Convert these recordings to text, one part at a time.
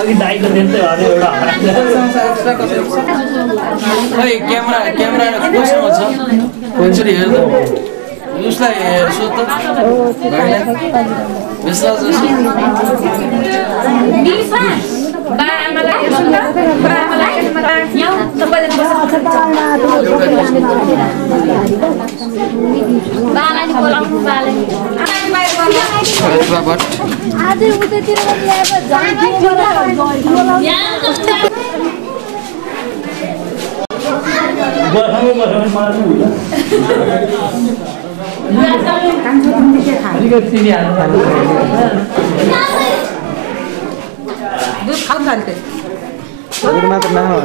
अघि दाइको त्यस्तै भने एउटा खै क्यामेरा कोसँग छ एकचोटि हेर त उसलाई सोध त भाइलाई विश्वास जस्तो दूध खाऊ खालते मात्र नखाऊ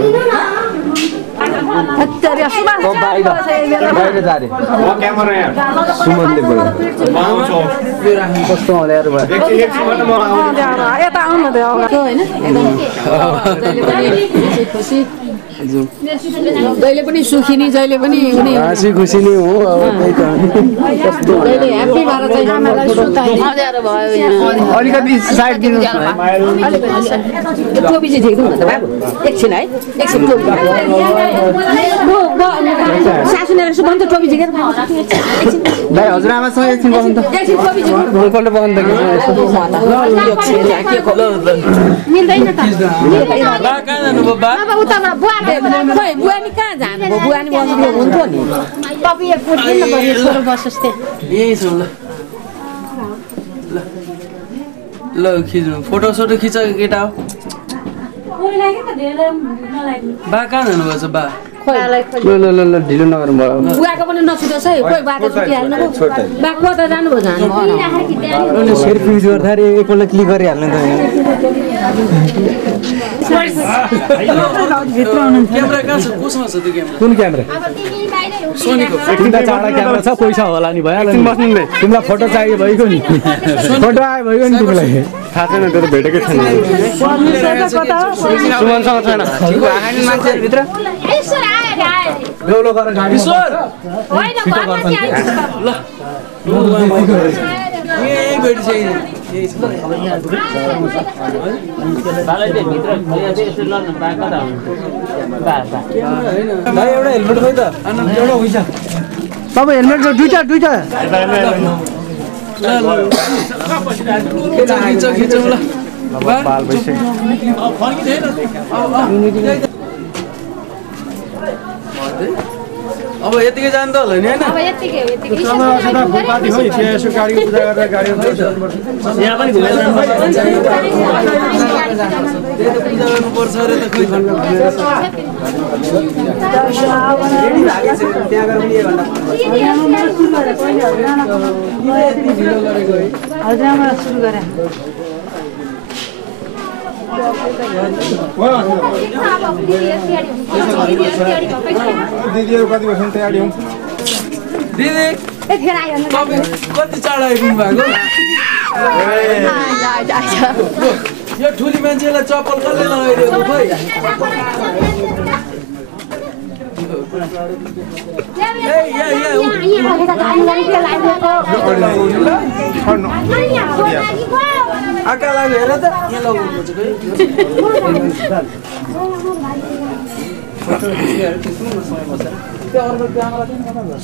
बाहिर जा रे सुमनले बोल्यो कस्तो होला यार यता आउनु त खुसी जहिले पनि सुखी नि जहिले पनि हाँसी खुसी नै हो अब त्यही त जहिले ह्याप्पी भएर चाहिँ आमालाई सुताइ अँध्यारो भयो अलिकति साइड दिनुहोस् न टोपी चाहिँ झिक्नु न त बाबु एकछिन है एकछिन टोपी सासुले सुभन्छ टोपी झिकेर भाइ हजुरआमासँग एकछिन बस्नु त एकछिन टोपी झिक्नु भोलिपल्ट बस्नु त मिल्दैन त बा कहाँ जानुभयो बा अब उताबाट बुवा खोइ बुवा नि कहाँ जानुभयो बुवा नि बस्नु हुन्थ्यो नि तपाईँ यहाँ पुर्किन पर्यो छोरो बसोस् त्यहाँ यही छ ल खिच्नु फोटो खिच केटा हो बा कहाँ जानुभएछ बा ल ढिलो नगर्नु भयो बुवाको पनि नछुटोस् है कोही बाटो छुटिहाल्नु बा कता जानुभयो जानु सेयर फ्युज गर्दा एकपल्ट क्लिक गरिहाल्नु त क्यामेरा कहाँ छ कोसँग छ त्यो क्यामेरा कुन क्यामेरा सोनीको तिमीलाई चाडा क्यामेरा छ पैसा होला नि भइहाल्यो नि बस्नु नि तिमीलाई फोटो चाहियो भइगयो नि फोटो आयो भइगयो नि तिमीलाई थाहा छैन त्यो त भेटेकै छैन सुमनसँग छैन मान्छेहरूभित्र डौलो गरेर गाडी ईश्वर ल यही गइड चाहिँ यही छ भाइ एउटा हेलमेट खोइ त एउटा हुन्छ तपाईँ हेलमेट दुईटा खिचौँ ल बाल भइसक्यो अब यतिकै जानु त होला नि हैन अब यतिकै हो यतिकै फुलपाती हो यहाँ यसो गाडीको पूजा गरेर गाडी यहाँ पनि घुमेर पूजा गर्नुपर्छ अरे त खोइ दिदीहरू कति बस्नु तयारी हुन्छ दिदी कति चाँडो आइपुग्नु भएको यो ठुली मान्छेलाई चप्पल कसले लगाइदिएको खोइ आका लाग्यो हेर त यहाँ लगाउनुपर्छ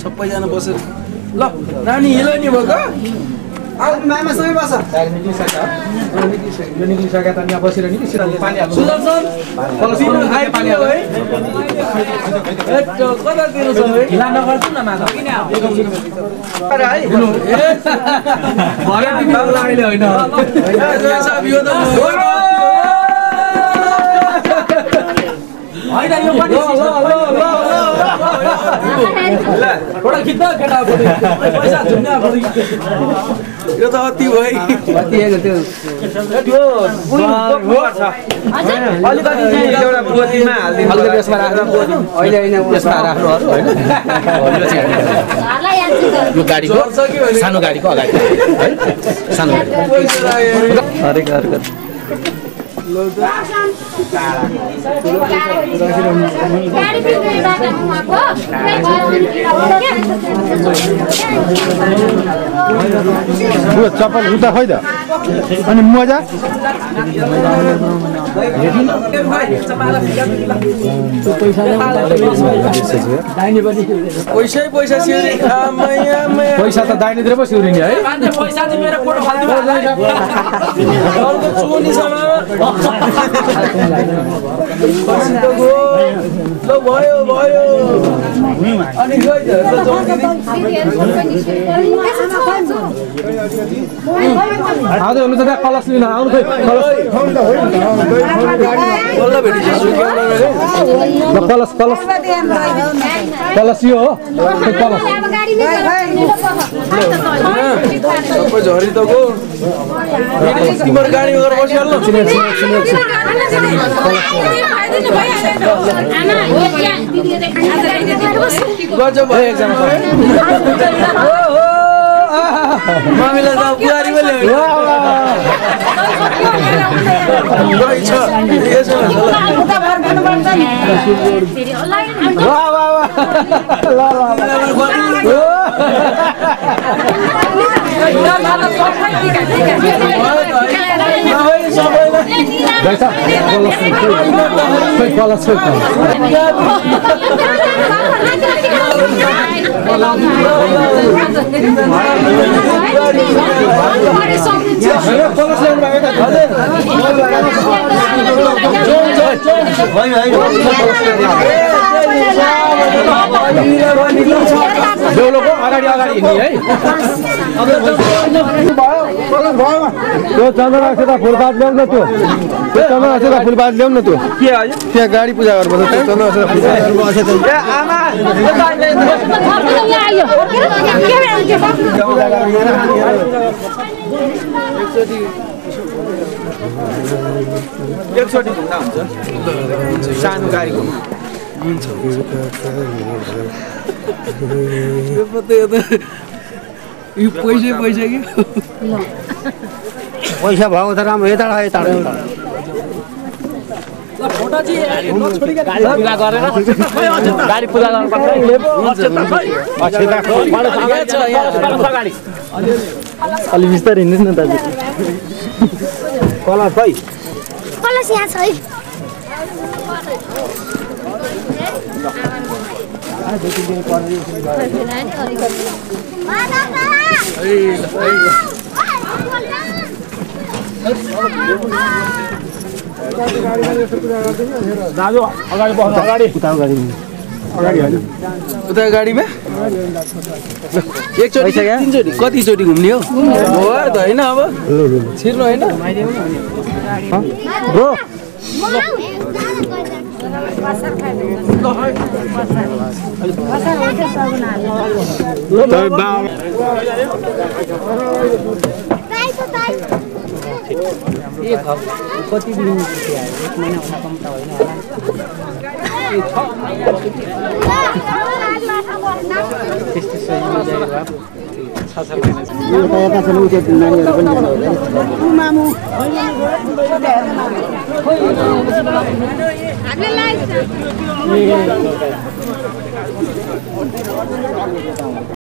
सबैजना बसेर ल नानी हिलो नि भएको मामासँगै बस निक्लिसक्यो त यहाँ बसेर नि सुदर्शन आइपुग्यो है कतातिर छ है ढिला नगर्छु न माता होइन यो पनि थोडा खिच्दा केटा पैसा झुम्ने यो त अति भयो त्यो अलिकति चाहिँ एउटा बोतीमा हालिदिनु अलिकति यसमा राख्नु अहिले होइन यसमा राख्नुहरू होइन यो गाडीको सानो गाडीको अगाडि है सानो गाडी हरेक चप्पल उता खै त अनि मजा पैसा सिउरी पैसा त दाहिनेतिर पो सिउरिने है पैसा चाहिँ मेरो फोटो फाल्दिनु ल भयो भयो अनि गइ आज हुनु त कलश लिन आउनु खै कलश कलश कलश यो हो कलश सबै झरी त गो तिम्रो गाडी गरेर बसिहाल्नु गजब भयो एकजना मामिला त बुहारी पनि देउलोको अगाडि अगाडि हिँड्ने है त्यो चन्द्रनाथ फुलपात ल्याउन त्यो चन्द्रनाथ फुलपात ल्याउन त्यो के आयो त्यहाँ गाडी पूजा गर्नुपर्छ त्यो चन्द्रनाथ एकचोटि घुम्दा हुन्छ सानो गाडी घुम्नु हुन्छ यो पैसा पैसा कि पैसा भएको त राम्रो यता फोटो चाहिँ नछोडिका गाडी पूजा गरेर गाडी पूजा गर्नुपर्छ अलि बिस्तारै हिँड्नुहोस् न दाजु कलश खै कलश यहाँ छ है दाजु अगाडि बस्नु अगाडि उता अगाडि उता गाडीमा एकचोटि तीनचोटि कतिचोटि घुम्ने हो त होइन अब छिर्नु होइन ब्रो कति दिन एक महिना हुन कम त होइन होला